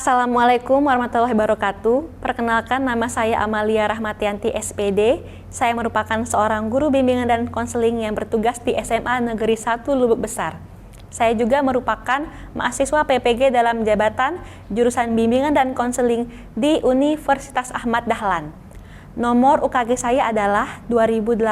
Assalamualaikum warahmatullahi wabarakatuh. Perkenalkan, nama saya Amalia Rahmatianti SPD. Saya merupakan seorang guru bimbingan dan konseling yang bertugas di SMA Negeri 1 Lubuk Besar. Saya juga merupakan mahasiswa PPG dalam jabatan jurusan bimbingan dan konseling di Universitas Ahmad Dahlan. Nomor UKG saya adalah 2018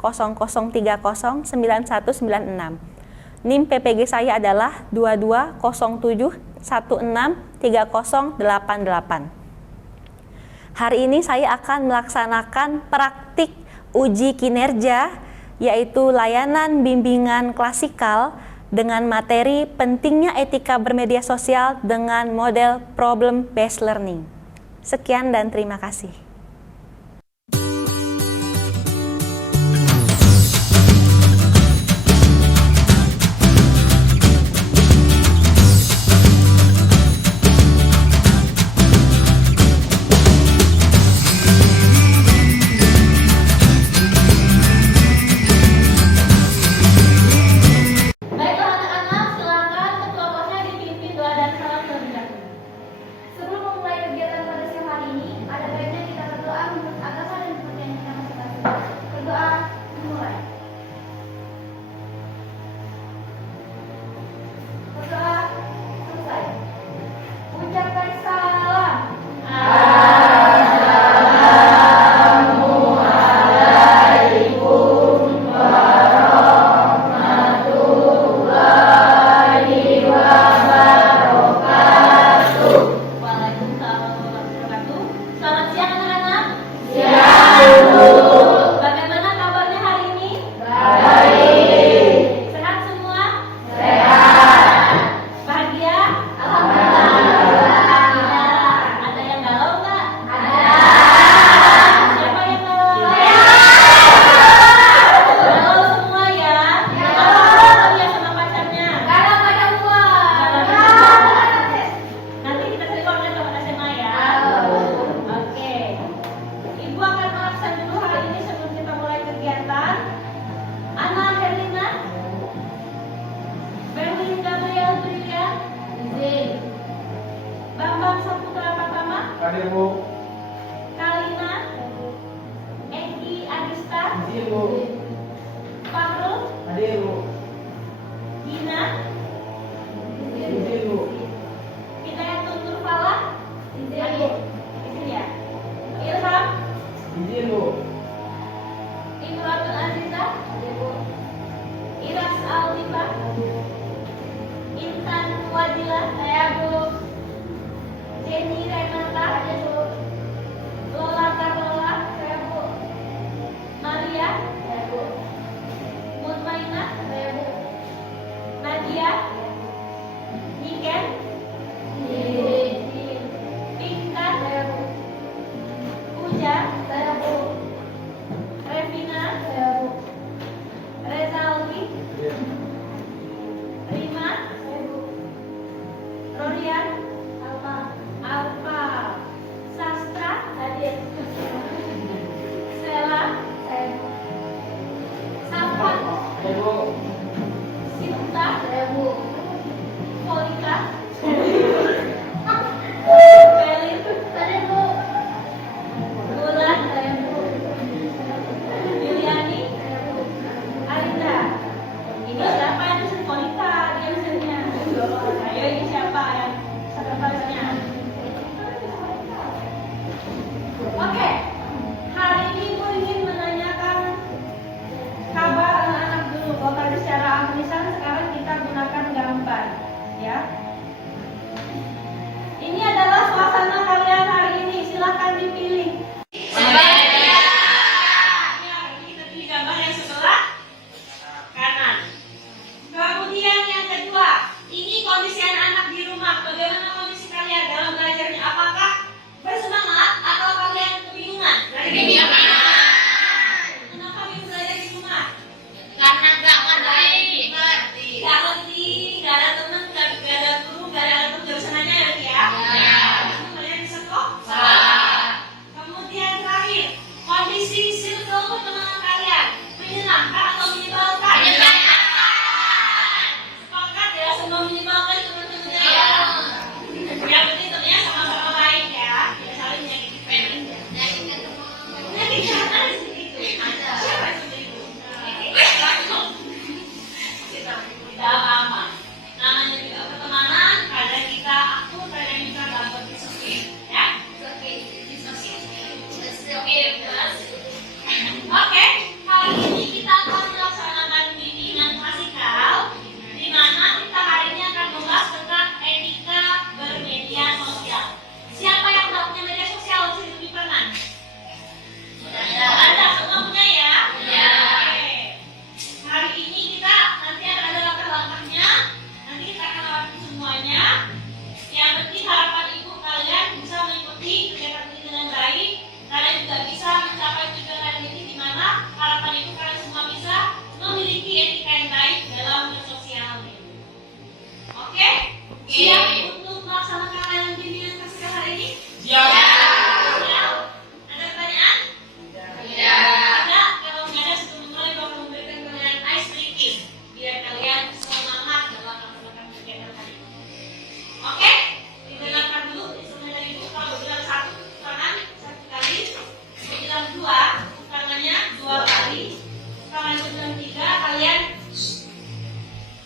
0030 9196. NIM PPG saya adalah 2207 163088. Hari ini saya akan melaksanakan praktik uji kinerja, yaitu layanan bimbingan klasikal dengan materi pentingnya etika bermedia sosial dengan model problem based learning. Sekian dan terima kasih. Hadir, Bu. Kalina, Egi Adista, Hadir, Bu. Fahrul, Hadir, Bu. Gina, Hadir, Bu. Hidayatul Nurfala, Hadir. Di sini ya. Ilham, Hadir, Bu. Imratul Aziza, Iras Aldifa, Intan Wadila, saya Bu. Jenny Renata, ada Bu. Lola Karola, saya Bu. Maria, saya Bu. Mutmainah, saya Bu. Nadia, Niken, Pinka, saya Bu. Puja, saya Bu. Revina, saya Bu. Rezaldi, Rima, saya Bu. Rodian, Alfa, Sastra, hadir. Sela, saya Bu. Safan, Hadir, Bu. Sinta, saya Bu. Polika, Felin, saya Bu. Bulan, saya Bu. Yuliani, saya Bu. Arinda. Ini siapa yang pesen Polika? Dia pesennya. Ayo, ini siapa yang Siap untuk melaksanakan layanan bimbingan kasih hari ini? Siap. Siap. Ada pertanyaan? Ada. Kalau nggak ada, sebelum mulai Bapak memberikan kalian ice breaking biar kalian semangat dalam melaksanakan kegiatan hari ini. Oke? Didengarkan dulu instrumen dari Ibu. Kalau bilang satu, tepuk tangan satu kali. Bilang dua, tepuk tangannya dua kali. Kalau bilang tiga, kalian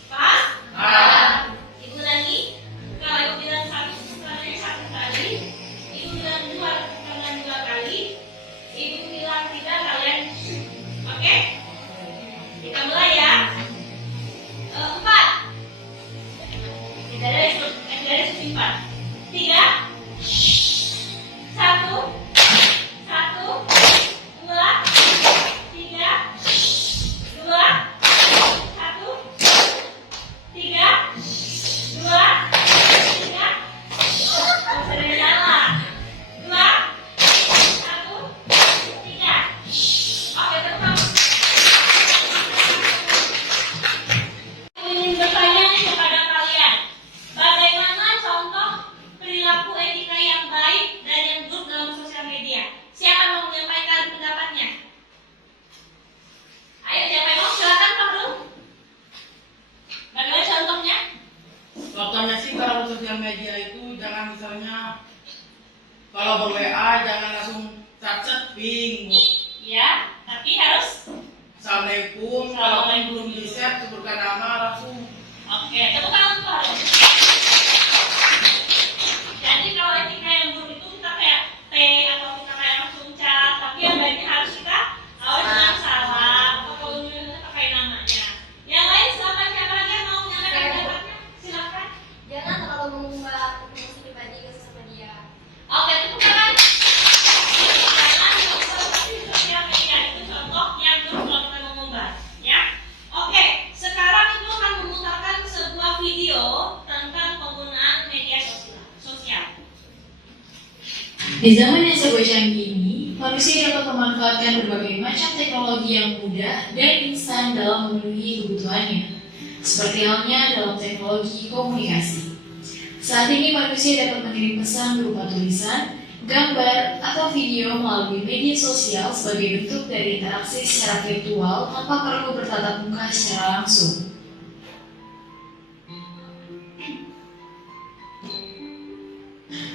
paham? Ibu lagi. Kalau Ibu bilang satu, tepuk tangannya satu kali. Ibu bilang dua, tepuk tangan dua kali. Ibu bilang tiga, kalian oke? Kita mulai ya. Empat. Dari empat. Tiga. Satu. Satu. Dua. Tiga. Dua. Satu. Tiga. Dua. Tiga. Sudah jalan. Dua. Satu. Tiga. Oke, teman. Ingin bertanya kepada kalian, bagaimana contoh perilaku etika yang baik dan yang buruk dalam sosial media? Siapa mau menyampaikan pendapatnya? Ayo, siapa yang mau? Silakan, Pak Rum. Bagaimana contohnya? Contohnya sih kalau sosial media itu jangan misalnya kalau ber-WA jangan langsung chat ping, Bu. Ya, tapi harus. Assalamualaikum. Kalau belum di-share sebutkan nama langsung. Oke, tepuk tangan untuk Pak Rum. Jadi kalau etika yang buruk itu kita kayak T atau kita kayak langsung cat, tapi yang baiknya harus kita awal dengan salam atau kalau kita pakai namanya. Yang lain silakan, siapa lagi yang mau menyampaikan pendapatnya? Silakan. Jangan terlalu mengubah informasi pribadi ke sosial media. Oke, tepuk tangan. Jangan mengubah di sosial media, itu contoh yang buruk kalau kita mengubah, ya. Oke, sekarang Ibu akan memutarkan sebuah video tentang penggunaan media sosial. Di zaman yang serba canggih ini, manusia dapat memanfaatkan berbagai macam teknologi yang mudah dan instan dalam memenuhi kebutuhannya, seperti halnya dalam teknologi komunikasi. Saat ini manusia dapat mengirim pesan berupa tulisan, gambar, atau video melalui media sosial sebagai bentuk dari interaksi secara virtual tanpa perlu bertatap muka secara langsung.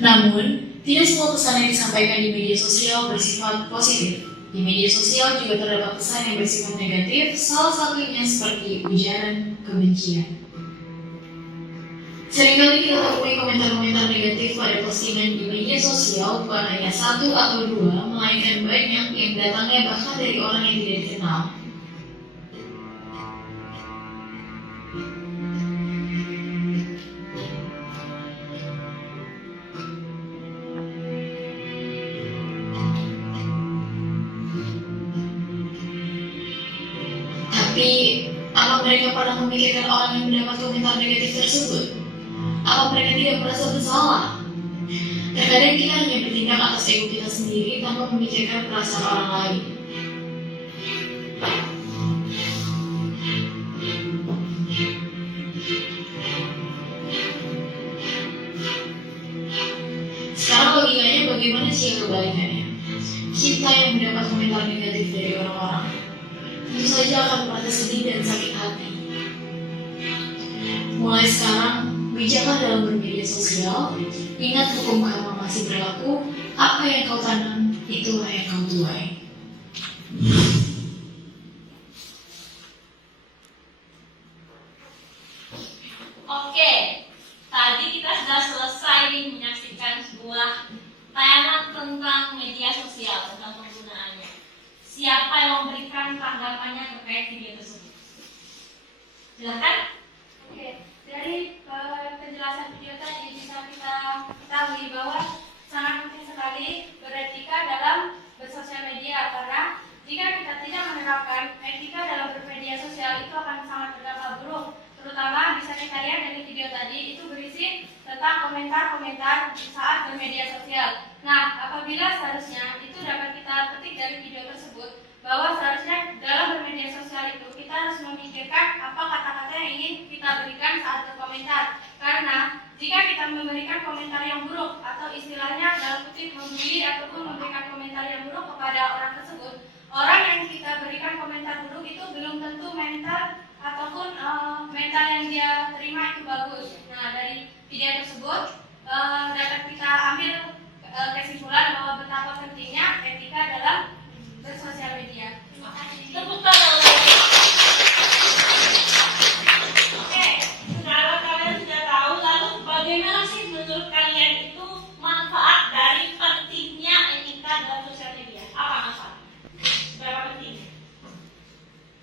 Namun, tidak semua pesan yang disampaikan di media sosial bersifat positif. Di media sosial juga terdapat pesan yang bersifat negatif, salah satunya seperti ujaran kebencian. Seringkali kita temui komentar-komentar negatif pada postingan di media sosial bukan hanya satu atau dua, melainkan banyak yang datangnya bahkan dari orang yang tidak dikenal. Tapi, apa mereka pernah memikirkan orang yang mendapat komentar negatif tersebut? Apa mereka tidak merasa bersalah? Terkadang kita hanya bertindak atas ego kita sendiri tanpa memikirkan perasaan orang lain. Sekarang logikanya bagaimana jika kebalikannya? Kita yang mendapat komentar negatif dari orang-orang tentu saja akan merasa sedih dan sakit hati. Mulai sekarang, bijaklah dalam bermedia sosial. Ingat hukum karma masih berlaku. Apa yang kau tanam, itulah yang kau tuai. Oke, tadi kita sudah selesai menyaksikan sebuah tayangan tentang media sosial, tentang penggunaannya. Siapa yang memberikan tanggapannya terkait video tersebut? Silakan. Oke, dari penjelasan video tadi bisa kita ketahui bahwa sangat penting sekali beretika dalam bersosial media, karena jika kita tidak menerapkan etika dalam bermedia sosial itu akan sangat berdampak buruk. Terutama bisa kita lihat dari video tadi itu berisi tentang komentar-komentar saat bermedia sosial. Nah, apabila seharusnya itu dapat kita petik dari video tersebut bahwa seharusnya dalam bermedia sosial itu kita harus memikirkan apa kata-kata yang ingin kita berikan saat berkomentar. Karena jika yang buruk atau istilahnya dalam kutip membuli ataupun memberikan komentar yang buruk kepada orang tersebut. Orang yang kita berikan komentar buruk itu belum tentu mental ataupun mental yang dia terima itu bagus. Nah, dari video tersebut dapat kita ambil kesimpulan bahwa betapa pentingnya etika dalam bersosial media. Terima kasih. Tepuk tangan. Oke, kalau kalian sudah tahu, lalu bagaimana sih menurut kalian itu manfaat dari pentingnya etika dalam sosial media? Apa manfaat? Berapa penting?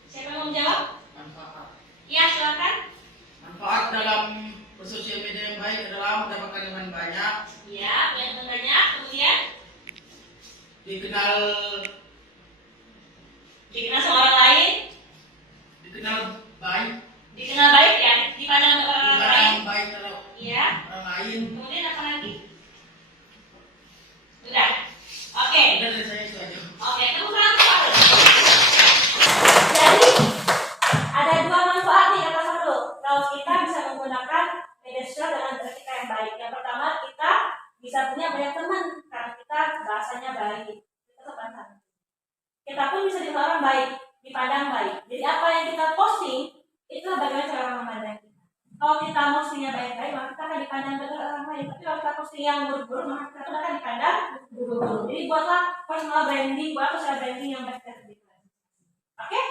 Siapa yang mau menjawab? Manfaat. Ya, silakan. Manfaat dalam bersosial media yang baik adalah mendapatkan teman banyak, Ya, banyak banyak. Kemudian dikenal sama orang lain, dikenal baik, dikenal baik ya, dipandang oleh orang lain. dipandang baik terhadap Iya. orang lain. Kemudian apa lagi? Udah. Oke. Udah dari saya itu aja. Oke, tepuk tangan untuk aku. Jadi ada dua manfaat nih kata Sarul. Kalau kita bisa menggunakan media sosial dengan etika yang baik. Yang pertama, kita bisa punya banyak teman karena kita bahasanya baik. Kita sopan. Kita pun bisa dipandang orang baik, dipandang baik. Jadi apa yang kita posting itulah bagaimana cara orang memandang kita. Kalau kita postingnya baik-baik, maka kita akan dipandang oleh orang lain. Tapi kalau kita posting yang buruk-buruk, maka kita akan dipandang buruk-buruk. Jadi buatlah personal branding, buat social branding yang baik dan baik. Oke?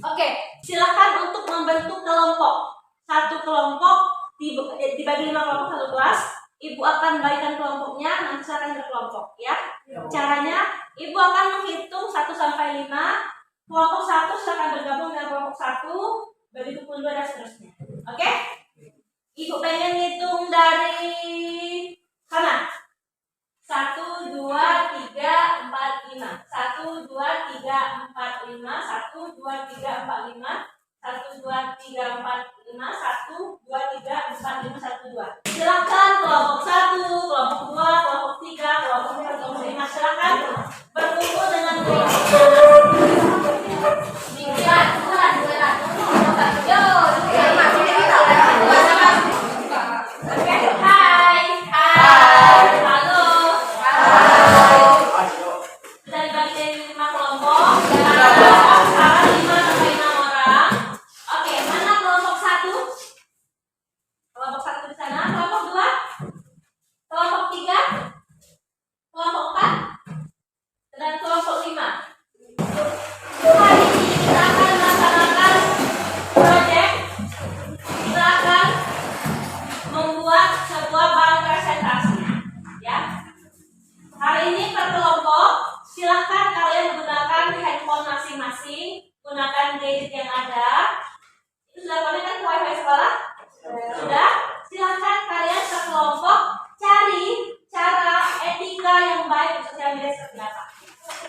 Oke, silakan untuk membentuk kelompok. Satu kelompok dibagi 5 kelompok satu kelas. Ibu akan bagikan kelompoknya, nanti silakan berkelompok ya. Caranya, ibu akan menghitung 1 sampai 5. Kelompok 1 silakan bergabung dengan kelompok 1, begitu pun 2 dan seterusnya. Oke? Ibu pengen hitung dari sana. 1, 2, 3, 4, 5. 1, 2, 3, 4, 5. 1, 2, 3, 4, 5. 1, 2, 3, 4, 5. 1, 2, 3, 4, 5, 1, 2. Silakan kelompok 1, kelompok 2, kelompok 3, kelompok 4, kelompok 5. Silakan berkumpul dengan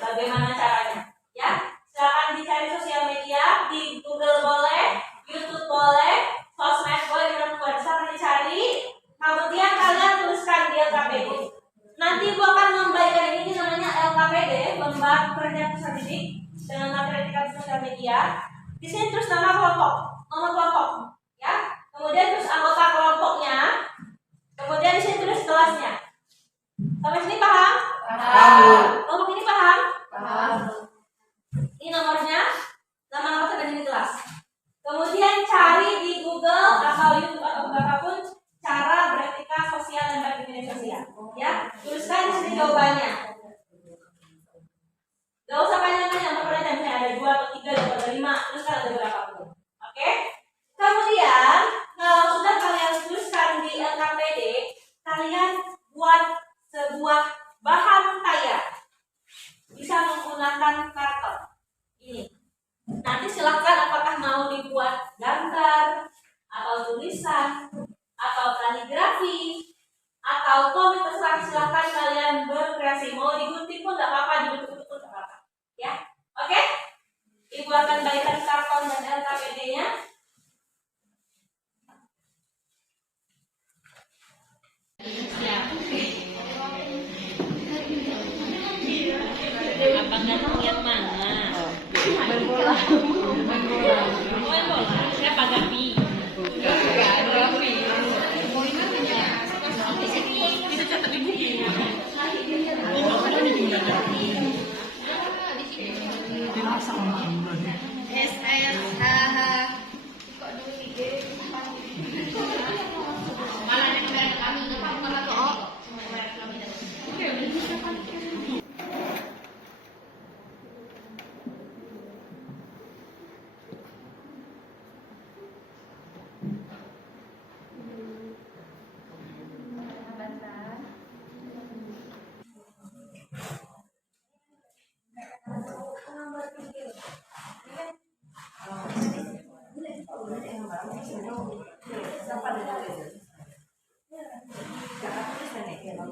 bagaimana caranya? Ya, silakan dicari sosial media di Google boleh, YouTube boleh, sosmed boleh, dimanapun silakan dicari. Kemudian kalian tuliskan di LKPD. Nanti ibu akan membagikan ini namanya LKPD, lembar kerja peserta didik dengan materi etika sosial media. Di sini terus nama kelompok, nomor kelompok, ya. Kemudian terus anggota kelompoknya. Kemudian di sini tulis kelasnya. Sampai sini paham? Paham. Kelompok ini paham? Paham. Ini nomornya, nama anggota dan ini kelas. Kemudian cari di Google atau YouTube atau berapapun cara beretika sosial dan baik di media sosial. Ya, tuliskan di sini jawabannya. Gak usah panjang-panjang, pertanyaan misalnya ada 2 atau 3 atau ada 5, tuliskan ada berapapun. Oke? Kemudian kalau sudah kalian tuliskan di LKPD, kalian buat sebuah bahan layar. Bisa menggunakan karton ini. Nanti silahkan apakah mau dibuat gambar atau tulisan atau kaligrafi atau komik, terserah, silahkan kalian berkreasi. Mau digunting pun nggak apa-apa, dibentuk pun nggak apa-apa. Ya, oke? Ibu akan bagikan karton dan LKPD-nya. Apakah yang mana? Main bola. Siapa Gapi?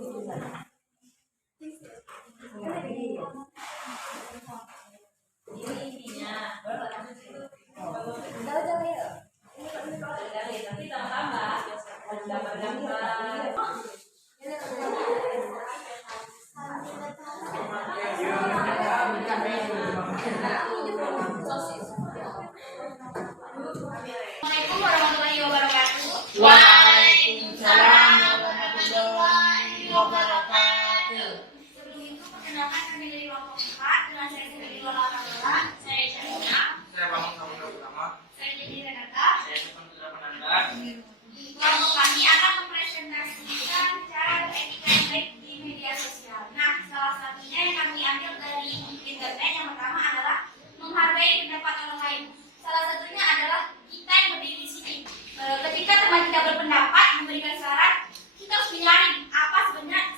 Assalamualaikum warahmatullahi wabarakatuh. Waalaikumsalam warahmatullahi wabarakatuh. Sebelum itu perkenalkan kami dari kelompok 4 dengan saya sendiri Lola Kamila, saya Syarina, Saya Bangun Samuel Utama. saya Jadi Renata. Saya Stefan Putra Penanda. Kelompok kami akan mempresentasikan cara beretika yang baik di media sosial. Nah, salah satunya yang kami ambil dari internet yang pertama adalah menghargai pendapat orang lain. Salah satunya adalah kita yang berdiri di sini. Ketika teman kita berpendapat memberikan saran, kita harus pilih apa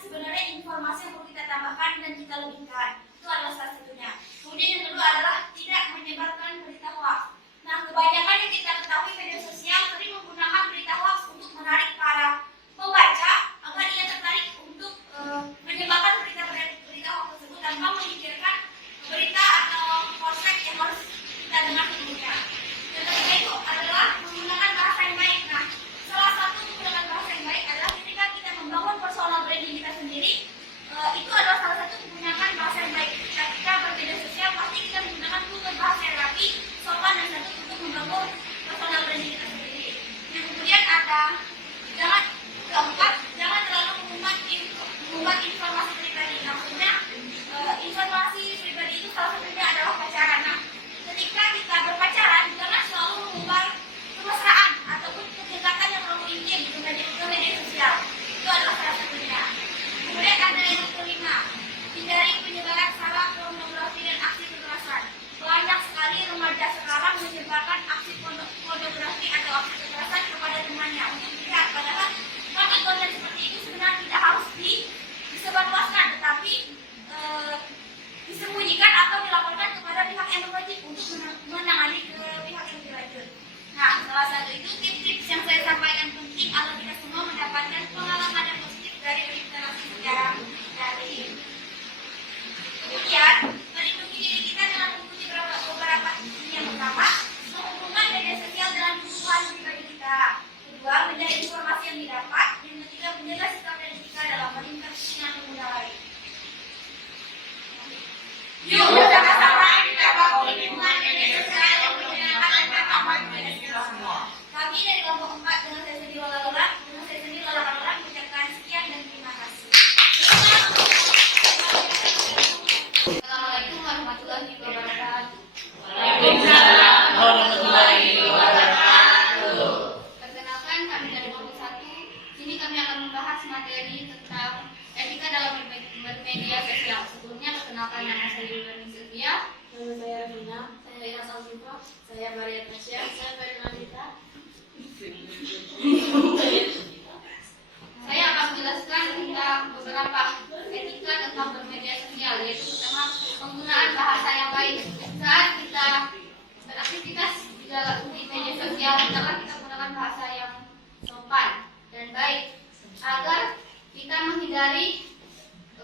sebenarnya informasi yang perlu kita tambahkan dan kita lebihkan. Itu adalah salah satunya. Kemudian yang kedua adalah tidak menyebarkan berita hoax. Nah, kebanyakan yang kita ketahui media sosial sering menggunakan berita hoax untuk menarik para pembaca agar ia tertarik untuk menyebarkan berita hoax tersebut tanpa memikirkan berita atau konsep yang harus kita dengar sebelumnya. Yang ketiga itu adalah menggunakan bahasa yang baik. Nah, salah satu menggunakan bahasa yang baik adalah ketika kita membangun personal branding kita sendiri, itu adalah salah satu menggunakan bahasa yang baik. Ketika kita bermedia sosial, pasti kita menggunakan tutur bahasa yang rapi, sopan dan santun untuk membangun personal branding kita sendiri. Yang kemudian ada keempat, jangan terlalu mengumbar informasi pribadi. Nah, maksudnya informasi pribadi itu salah satunya adalah pacaran. Nah, ketika kita berpacaran, jangan selalu mengumbar kemesraan ataupun kedekatan yang terlalu intim ke media sosial. Itu adalah salah satunya. Kemudian ada yang kelima, hindari penyebaran salah pornografi dan aksi kekerasan. Banyak sekali remaja sekarang menyebarkan aksi pornografi atau aksi kekerasan kepada temannya untuk dilihat. Padahal konten seperti itu sebenarnya tidak harus disebarluaskan, tetapi disembunyikan atau dilaporkan kepada pihak yang berwajib untuk menangani ke pihak yang berlanjut. Nah, salah satu itu tips-tips yang saya sampaikan penting agar kita semua mendapatkan pengalaman yang positif dari literasi secara daring. Kemudian, melindungi diri kita dengan mengikuti beberapa tips yang pertama, menghubungkan media sosial dengan kebutuhan pribadi kita. Kedua, menjaga informasi yang didapat. Yang ketiga, menjaga sikap dan etika dalam berinteraksi dengan pengguna lain. Yuk, sama-sama kita bangun lingkungan media sosial yang menyenangkan dan ramah kepada kita semua. Kami dari kelompok 4 dengan saya sendiri Lola Kamila mengucapkan sekian dan terima kasih. Assalamualaikum warahmatullahi wabarakatuh. Waalaikumsalam warahmatullahi wabarakatuh. Perkenalkan, kami dari kelompok 1. Sini kami akan membahas materi tentang etika dalam bermedia sosial. Sebelumnya, perkenalkan nama saya Yulani Sylvia. Nama saya Rina, saya Ina Salsifa, saya Maria Tasya, saya Fairina Nita. Saya akan menjelaskan tentang beberapa etika tentang bermedia sosial, yaitu pertama penggunaan bahasa yang baik. Saat kita beraktivitas di media sosial, hendaklah kita menggunakan bahasa yang sopan dan baik agar kita menghindari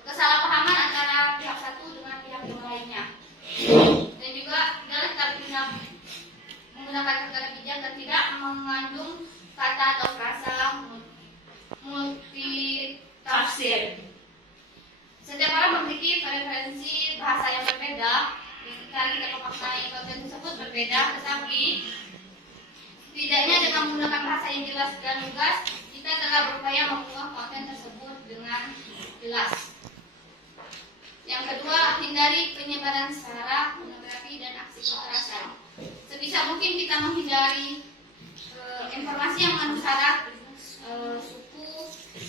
kesalahpahaman antara pihak satu dengan pihak yang lainnya. Dan juga hendaklah kita menggunakan kata bijak dan tidak mengandung kata atau frasa multi tafsir. Setiap orang memiliki preferensi bahasa yang berbeda. Ketika kita memaknai konten tersebut berbeda, tetapi setidaknya dengan menggunakan bahasa yang jelas dan lugas, kita telah berupaya mengubah konten tersebut dengan jelas. Yang kedua, hindari penyebaran sara, pornografi, dan aksi kekerasan. Sebisa mungkin kita menghindari informasi yang mengandung sara, suku,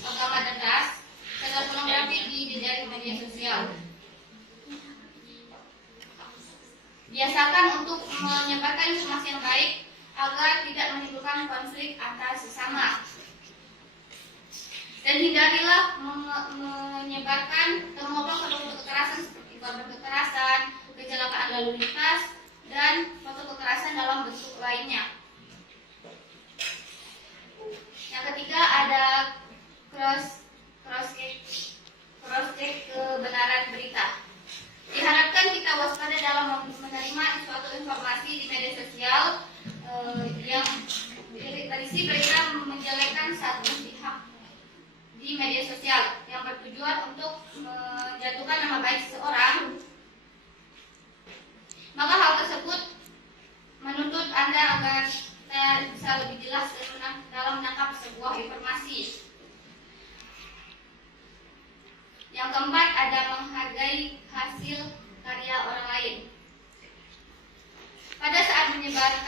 agama, dan ras, serta pornografi di jejaring media sosial. Biasakan untuk menyebarkan informasi yang baik agar tidak menimbulkan konflik antar sesama. Dan hindarilah menyebarkan atau mengobrol kekerasan seperti korban kekerasan, kecelakaan lalu lintas, dan foto kekerasan dalam bentuk lainnya. Yang ketiga ada cross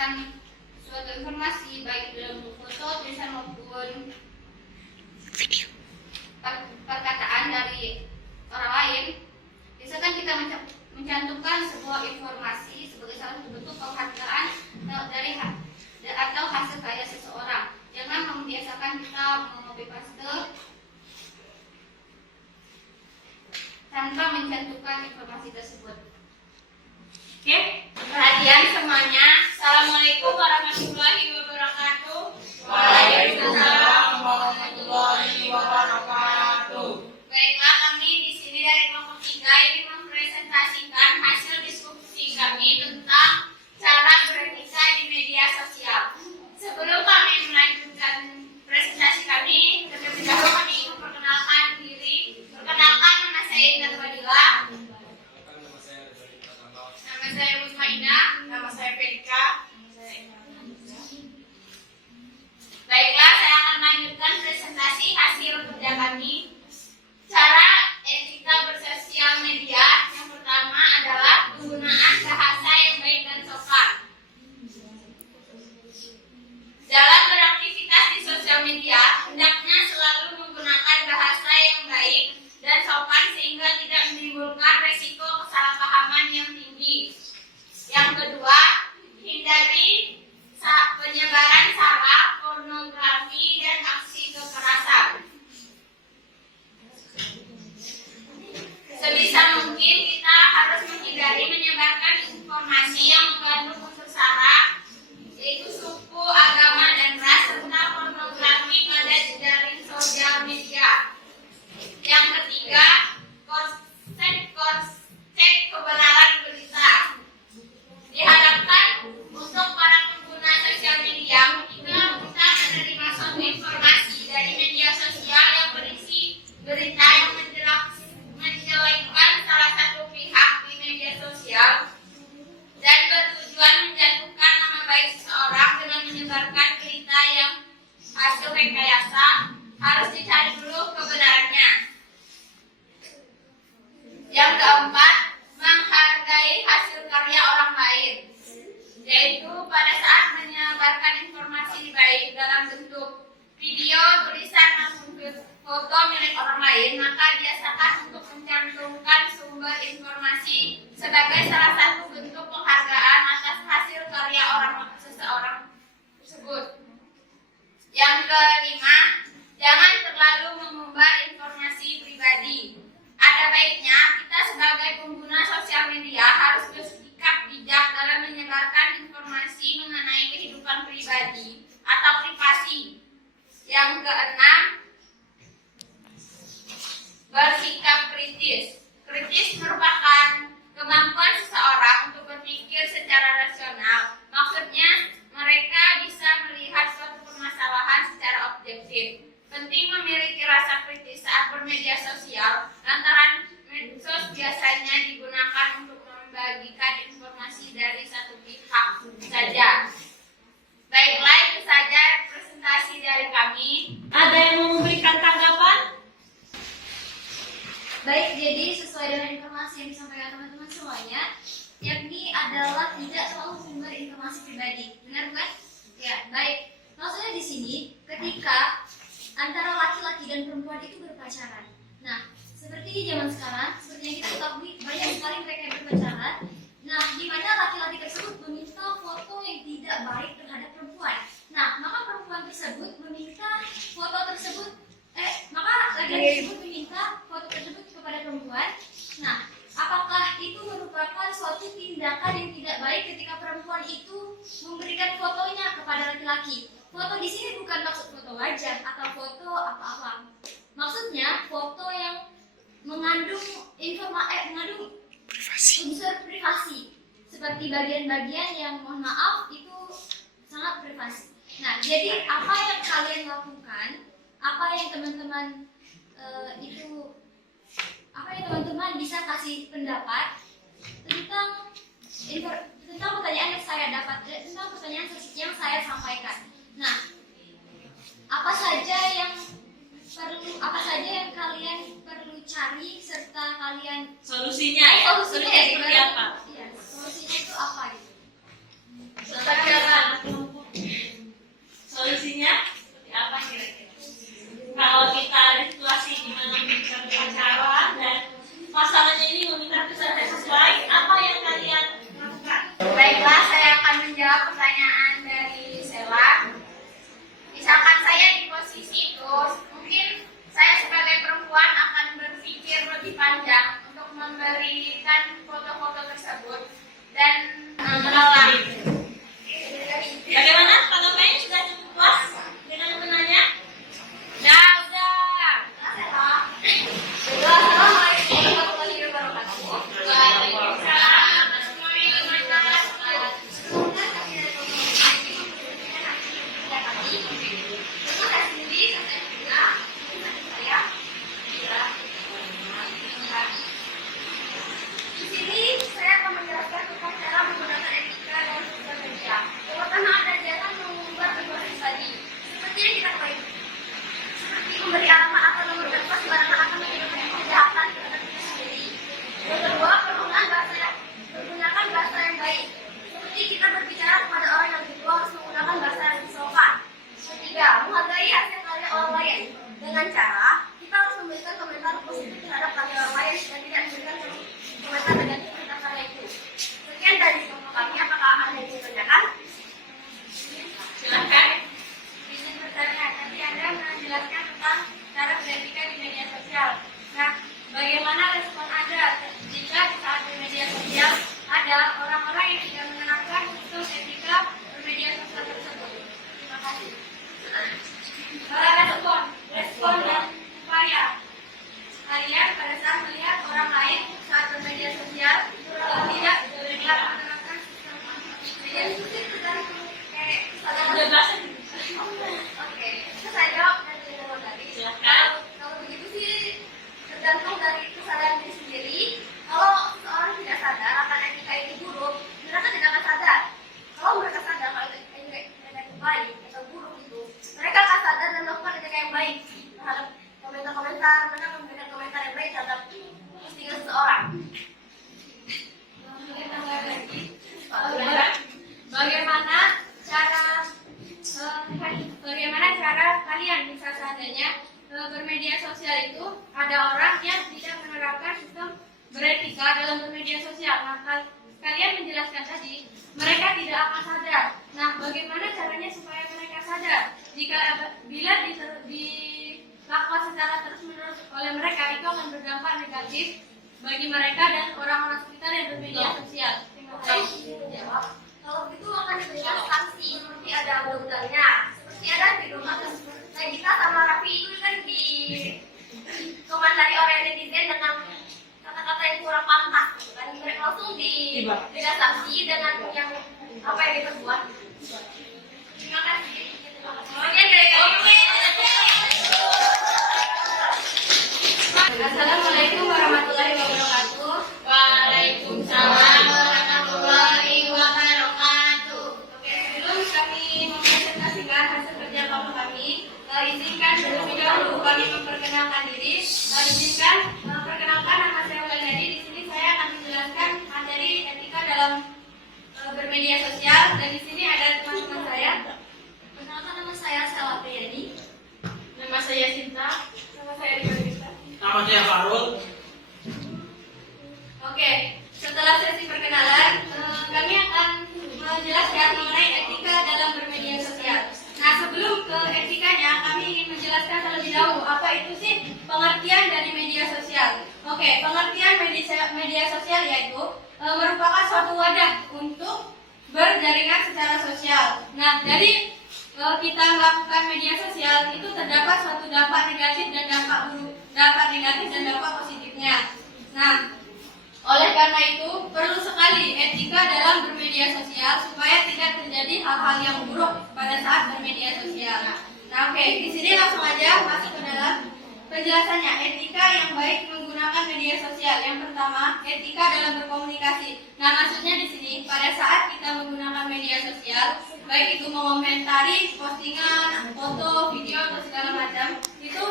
menyebarkan suatu informasi baik dalam foto, tulisan maupun perkataan dari orang lain, misalkan kita mencantumkan sebuah informasi sebagai salah satu bentuk penghargaan dari atau hasil karya seseorang. Jangan membiasakan kita mengcopy paste tanpa mencantumkan informasi tersebut. Oke, perhatian semuanya. Assalamualaikum warahmatullahi wabarakatuh. Waalaikumsalam warahmatullahi wabarakatuh. Baiklah, kami di sini dari kelompok 3 ini mempresentasikan hasil diskusi kami tentang cara beretika di media sosial. Sebelum kami melanjutkan presentasi kami, terlebih dahulu kami memperkenalkan diri. Perkenalkan, nama saya Indah Badila. Nama saya Mutmainah. Nama saya Felika. Baiklah, saya akan melanjutkan presentasi hasil kerja kami. Cara etika bersosial media yang pertama adalah penggunaan bahasa yang baik dan sopan. Dalam beraktivitas di sosial media, hendaknya selalu menggunakan bahasa yang baik dan sopan sehingga tidak menimbulkan resiko kesalahpahaman yang tinggi. Yang kedua, hindari penyebaran sara, pornografi, dan aksi kekerasan. Sebisa mungkin kita harus menghindari menyebarkan informasi yang mengandung unsur sara, yaitu suku, agama, dan ras, serta pornografi pada jejaring sosial media. Yang ketiga, cek kebenaran berita. Diharapkan untuk para pengguna sosial media ketika kita menerima suatu informasi dari media sosial yang berisi berita yang menjelekkan salah satu pihak di media sosial dan bertujuan menjatuhkan nama baik seseorang dengan menyebarkan berita yang hasil rekayasa, harus dicari dulu kebenarannya. Yang keempat, menghargai hasil karya orang lain, yaitu pada saat menyebarkan informasi baik dalam bentuk video, tulisan, maupun foto milik orang lain, maka biasakan untuk mencantumkan sumber informasi sebagai salah satu bentuk penghargaan atas hasil karya seseorang tersebut. Yang kelima, jangan terlalu mengumbar informasi pribadi. Ada baiknya kita sebagai pengguna sosial media harus bersikap bijak dalam menyebarkan informasi mengenai kehidupan pribadi atau privasi. Yang keenam, bersikap kritis. Kritis merupakan kemampuan seseorang untuk berpikir secara rasional. Maksudnya, mereka bisa melihat suatu permasalahan secara objektif. Penting memiliki rasa kritis saat bermedia sosial, lantaran medsos biasanya digunakan untuk membagikan informasi dari satu pihak saja. Baiklah, itu saja presentasi dari kami. Ada yang mau memberikan tanggapan? Baik, jadi sesuai dengan informasi yang disampaikan teman-teman semuanya, yakni adalah tidak selalu sumber informasi pribadi. Benar bukan? Ya, baik. Maksudnya di sini ketika antara laki-laki dan perempuan itu berpacaran. Nah, seperti di zaman sekarang, seperti yang kita ketahui, banyak sekali mereka yang berpacaran. Nah, di mana laki-laki tersebut meminta foto yang tidak baik terhadap perempuan. Nah, maka perempuan tersebut meminta foto tersebut, maka laki-laki tersebut meminta foto tersebut kepada perempuan. Nah, apakah itu merupakan suatu tindakan yang tidak baik ketika perempuan itu memberikan fotonya kepada laki-laki? Foto di sini bukan maksud foto wajah atau foto apa-apa. Maksudnya foto yang mengandung mengandung unsur privasi, seperti bagian-bagian yang mohon maaf itu sangat privasi. Nah, jadi apa yang kalian lakukan, apa yang teman-teman bisa kasih pendapat tentang pertanyaan yang saya dapat, tentang pertanyaan yang saya sampaikan. Nah, apa saja yang kalian perlu cari serta kalian Solusinya seperti apa? Iya, solusinya itu apa gitu? Sekarang solusinya seperti apa kira-kira? Kalau kita ada situasi di mana memberikan pacaran dan pasangannya ini meminta kesadaran sesuai, apa yang kalian lakukan? Baiklah, saya akan menjawab pertanyaan dari Sela. Misalkan saya di posisi itu, mungkin saya sebagai perempuan akan berpikir lebih panjang untuk memberikan foto-foto tersebut dan menolak. Bagaimana? Tanggapannya sudah cukup puas dengan penanya? Udah. Assalamualaikum warahmatullahi wabarakatuh. Waalaikumsalam. Di sini saya akan menjelaskan tentang cara menggunakan etika dan sosial media. Yang pertama ada jalan mengubah informasi tadi. Seperti yang kita ketahui, seperti memberi alamat atau nomor telepon sembarangan akan menyebabkan kejahatan terhadap diri sendiri. Yang kedua, menggunakan bahasa yang baik. Seperti kita berbicara kepada orang yang kedua harus menggunakan bahasa yang sopan. Ketiga, menghargai hasil karya orang lain dengan cara kita harus memberikan komentar positif terhadap karya orang lain dan tidak memberikan komentar negatif terhadap karya itu. Sekian dari kami, apakah ada yang ditanyakan? Silakan. Izin bertanya, tadi Anda menjelaskan tentang cara beretika di media sosial. Nah, bagaimana respon Anda jika di saat bermedia sosial ada orang-orang yang tidak menerapkan usul etika bermedia sosial tersebut? Terima kasih. Respon dan upaya kalian pada saat melihat orang lain saat bermedia sosial tidak menerapkan sistem media sosial tergantung Kebebasan. Oke, itu saya jawab dari teman tadi. Silakan. Kalau begitu sih tergantung dari kesadaran diri sendiri. Kalau seorang tidak sadar akan etika itu buruk, mereka tidak akan sadar. Kalau mereka sadar kalau etika itu baik atau buruk itu, mereka akan sadar dan melakukan etika yang baik terhadap komentar-komentar. Mereka memberikan komentar yang baik terhadap postingan seseorang. Bagaimana cara kalian bisa seandainya bermedia sosial itu ada orang yang tidak menerapkan sistem beretika dalam bermedia sosial. Nah, kalian menjelaskan tadi mereka tidak akan sadar. Nah, bagaimana caranya supaya mereka sadar? Bila dilakukan secara terus-menerus oleh mereka, itu akan berdampak negatif bagi mereka dan orang-orang sekitar yang bermedia sosial. Terima kasih. Kalau begitu akan diberikan sanksi seperti ada undang-undangnya. Seperti ada di rumah Nagita sama Raffi itu kan di komentari oleh netizen dengan kata-kata yang kurang pantas, kan mereka langsung diberikan sanksi dengan yang apa yang diperbuat. Terima kasih. Kemudian Assalamualaikum warahmatullahi wabarakatuh. Waalaikumsalam warahmatullahi wabarakatuh. Oke, sebelum kami mempresentasikan hasil kerja kelompok kami, izinkan terlebih dahulu kami memperkenalkan diri. Izinkan perkenalkan nama saya Wulandari. Di sini saya akan menjelaskan materi etika dalam bermedia sosial. Dan di sini ada teman-teman saya. Perkenalkan, nama saya Sela Priyadi. Nama saya Sinta. Nama saya Rika Rika. Nama saya Farul. Oke, setelah sesi perkenalan, kami akan menjelaskan mengenai etika dalam bermedia sosial. Nah, sebelum ke etikanya, kami ingin menjelaskan terlebih dahulu apa itu sih pengertian dari media sosial. Oke, pengertian media sosial yaitu merupakan suatu wadah untuk berjaringan secara sosial. Nah, dari kita melakukan media sosial itu terdapat suatu dampak negatif dan dampak negatif dan dampak positifnya. Nah, oleh karena itu perlu sekali etika dalam bermedia sosial supaya tidak terjadi hal-hal yang buruk pada saat bermedia sosial. Nah, oke, di sini langsung aja masuk ke dalam penjelasannya. Etika yang baik menggunakan media sosial. Yang pertama, etika dalam berkomunikasi. Nah, maksudnya di sini pada saat kita menggunakan media sosial, baik itu mengomentari postingan, foto, video atau segala macam, itu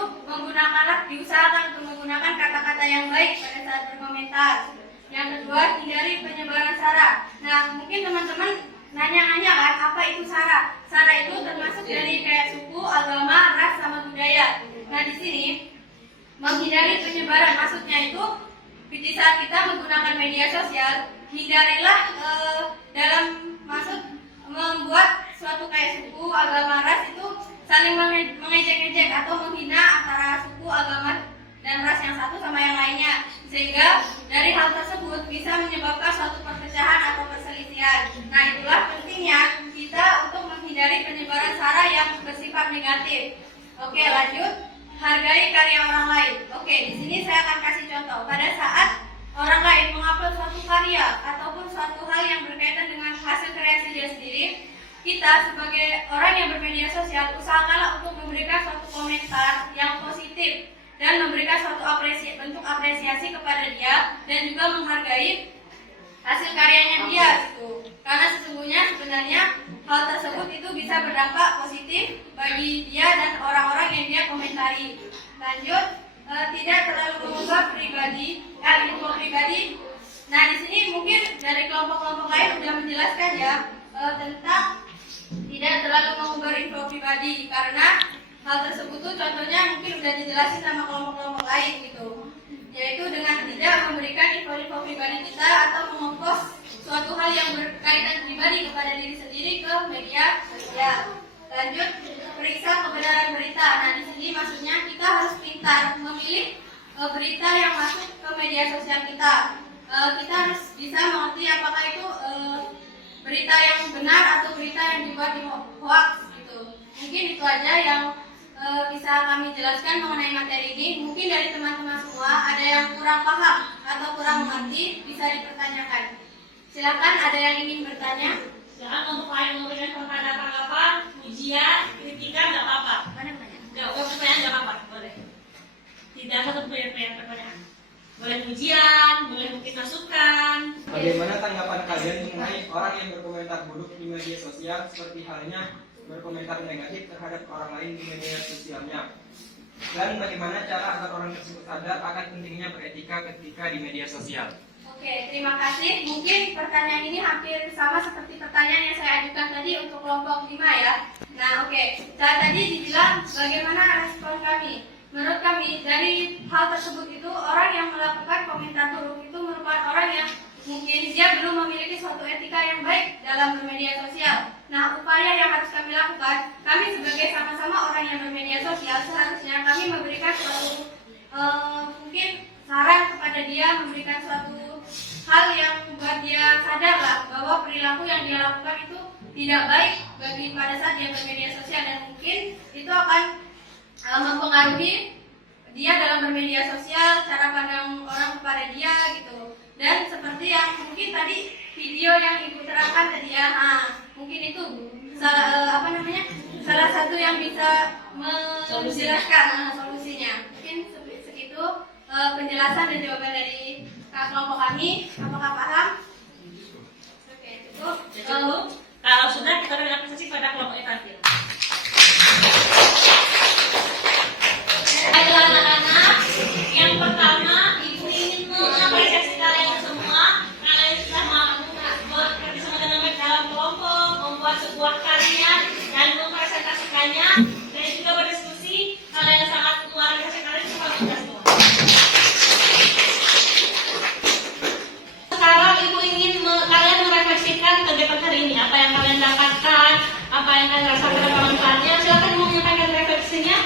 diusahakan untuk menggunakan kata-kata yang baik pada saat berkomentar. Yang kedua, hindari penyebaran sara. Nah, mungkin teman-teman nanya-nanya kan apa itu SARA. SARA itu termasuk dari kayak suku, agama, ras, sama budaya. Nah di sini menghindari penyebaran, maksudnya itu di saat kita menggunakan media sosial, hindarilah dalam maksud membuat suatu kayak suku, agama, ras itu saling mengejek-ejek atau menghina antara suku, agama, dan ras yang satu sama yang lainnya, sehingga dari hal tersebut bisa menyebabkan suatu perpecahan atau perselisihan. Nah itulah pentingnya kita untuk menghindari penyebaran SARA yang bersifat negatif. Oke, lanjut. Hargai karya orang lain. Oke, di sini saya akan kasih contoh. Pada saat orang lain mengupload suatu karya ataupun suatu hal yang berkaitan dengan hasil kreasi dia sendiri, kita sebagai orang yang bermedia sosial usahakanlah untuk memberikan suatu komentar yang positif dan memberikan suatu bentuk apresiasi kepada dia dan juga menghargai hasil karyanya dia gitu. Karena sebenarnya hal tersebut itu bisa berdampak positif bagi dia dan orang-orang yang dia komentari. Lanjut, tidak terlalu mengubah info pribadi. Nah di sini mungkin dari kelompok-kelompok lain sudah menjelaskan ya tentang tidak terlalu mengubah info pribadi, karena hal tersebut tuh contohnya mungkin sudah dijelasin sama kelompok-kelompok lain gitu, yaitu dengan tidak memberikan info-info pribadi kita atau mempost suatu hal yang berkaitan pribadi kepada diri sendiri ke media sosial. Lanjut, periksa kebenaran berita. Nah di sini maksudnya kita harus pintar memilih berita yang masuk ke media sosial kita. Kita harus bisa mengerti apakah itu berita yang benar atau berita yang dibuat di hoax gitu. Mungkin itu aja yang bisa kami jelaskan mengenai materi ini. Mungkin dari teman-teman semua ada yang kurang paham atau kurang mengerti, bisa dipertanyakan. Silakan, ada yang ingin bertanya? Jangan untuk lain memberikan tanggapan, ujian, kritikan, nggak apa-apa. Jawab pertanyaan nggak apa-apa, boleh. Tidak satu pertanyaan. Boleh ujian, boleh mungkin masukan. Bagaimana tanggapan kalian mengenai orang yang berkomentar buruk di media sosial, seperti halnya berkomentar negatif terhadap orang lain di media sosialnya? Dan bagaimana cara agar orang tersebut sadar akan pentingnya beretika ketika di media sosial? Oke, terima kasih. Mungkin pertanyaan ini hampir sama seperti pertanyaan yang saya ajukan tadi untuk kelompok 5 ya. Nah, oke. Tadi dibilang bagaimana respon kami. Menurut kami, dari hal tersebut itu orang yang melakukan komentar buruk itu merupakan orang yang mungkin dia belum memiliki suatu etika yang baik dalam bermedia sosial. Nah, upaya yang harus kami lakukan, kami sebagai sama-sama orang yang bermedia sosial, seharusnya kami memberikan suatu mungkin saran kepada dia, memberikan suatu hal yang membuat dia sadar lah bahwa perilaku yang dia lakukan itu tidak baik bagi pada saat dia bermedia sosial, dan mungkin itu akan mempengaruhi dia dalam bermedia sosial, cara pandang orang kepada dia gitu. Dan seperti yang mungkin tadi video yang ibu terangkan tadi ya, mungkin itu salah satu yang bisa menjelaskan solusinya. Mungkin segitu penjelasan dan jawaban dari kelompok kami. Apakah paham? Oke, cukup. Kalau sudah, kita beri apresiasi pada kelompok yang terakhir. Baiklah anak-anak, yang pertama ibu ingin mengapresiasi kalian semua. Kalian sudah bekerja sama dengan baik dalam kelompok, membuat sebuah karya dan mempresentasikannya, dan juga berdiskusi. Kalian sangat luar biasa sekali, sangat mudah semua. Sekarang ibu ingin kalian merefleksikan kegiatan hari ini, apa yang kalian dapatkan, apa yang kalian rasakan dalam manfaatnya. Silakan menyampaikan refleksinya.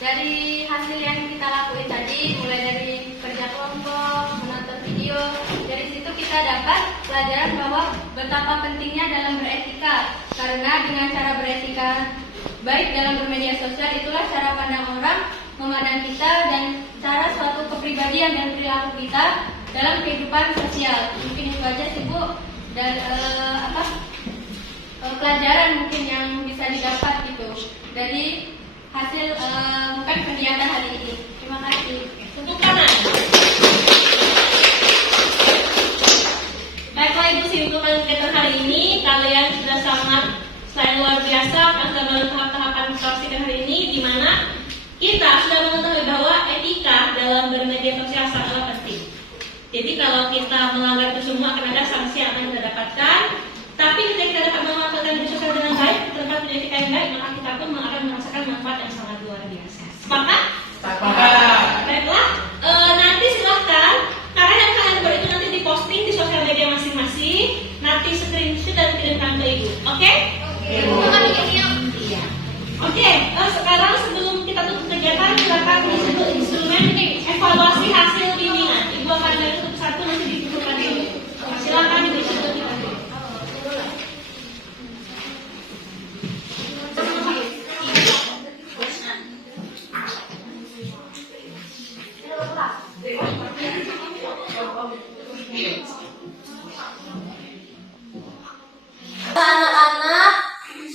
Dari hasil yang kita lakuin tadi, mulai dari kerja kelompok, menonton video, dari situ kita dapat pelajaran bahwa betapa pentingnya dalam beretika. Karena dengan cara beretika baik dalam bermedia sosial, itulah cara pandang orang memandang kita dan cara suatu kepribadian dan perilaku kita dalam kehidupan sosial. Mungkin itu aja sih Bu, dan pelajaran mungkin yang bisa didapat gitu dari hasil bukan kegiatan hari ini. Terima kasih. Tepuk tangan. Baiklah Ibu, untuk kegiatan hari ini kalian sudah sangat luar biasa karena sudah melalui tahap-tahapan praktikan hari ini, di mana kita sudah mengetahui bahwa etika dalam bermedia sosial sangatlah penting. Jadi kalau kita melanggar itu semua akan ada sanksi yang akan kita dapatkan. Tapi ketika kita dapat memanfaatkan media sosial dengan baik, tempat pendidikan yang baik, maka kita pun akan merasakan manfaat yang sangat luar biasa. Sepakat? Baiklah, nanti silahkan karya yang kalian buat itu nanti diposting di sosial media masing-masing, nanti screenshot dan kirimkan ke ibu, oke? Iya. Oke, sekarang sebelum kita tutup kegiatan, silakan disebut instrumen evaluasi hasil bimbingan. Ibu akan dari satu nanti ditentukan dulu. Silakan disebut kita dulu. Anak-anak,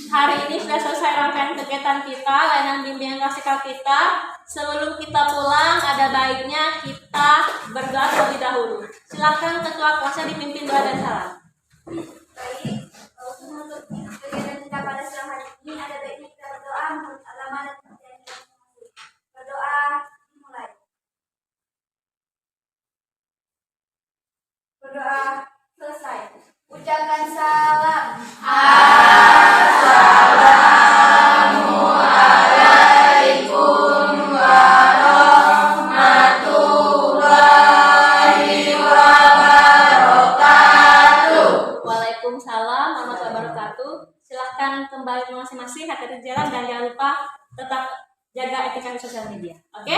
hari ini sudah selesai rangkaian kegiatan kita, layanan bimbingan klasikal kita. Sebelum kita pulang, ada baiknya kita berdoa terlebih dahulu. Silakan ketua kelasnya dipimpin doa dan salam. Baik, untuk menutup kegiatan kita pada siang hari ini, ada baiknya kita berdoa menurut agama dan kepercayaan kita masing-masing. Berdoa dimulai. Berdoa selesai. Ucapkan salam. Waalaikumsalam warahmatullahi wabarakatuh. Silahkan kembali ke masing-masing, hati-hati di jalan dan jangan lupa tetap jaga etika di sosial media. Oke?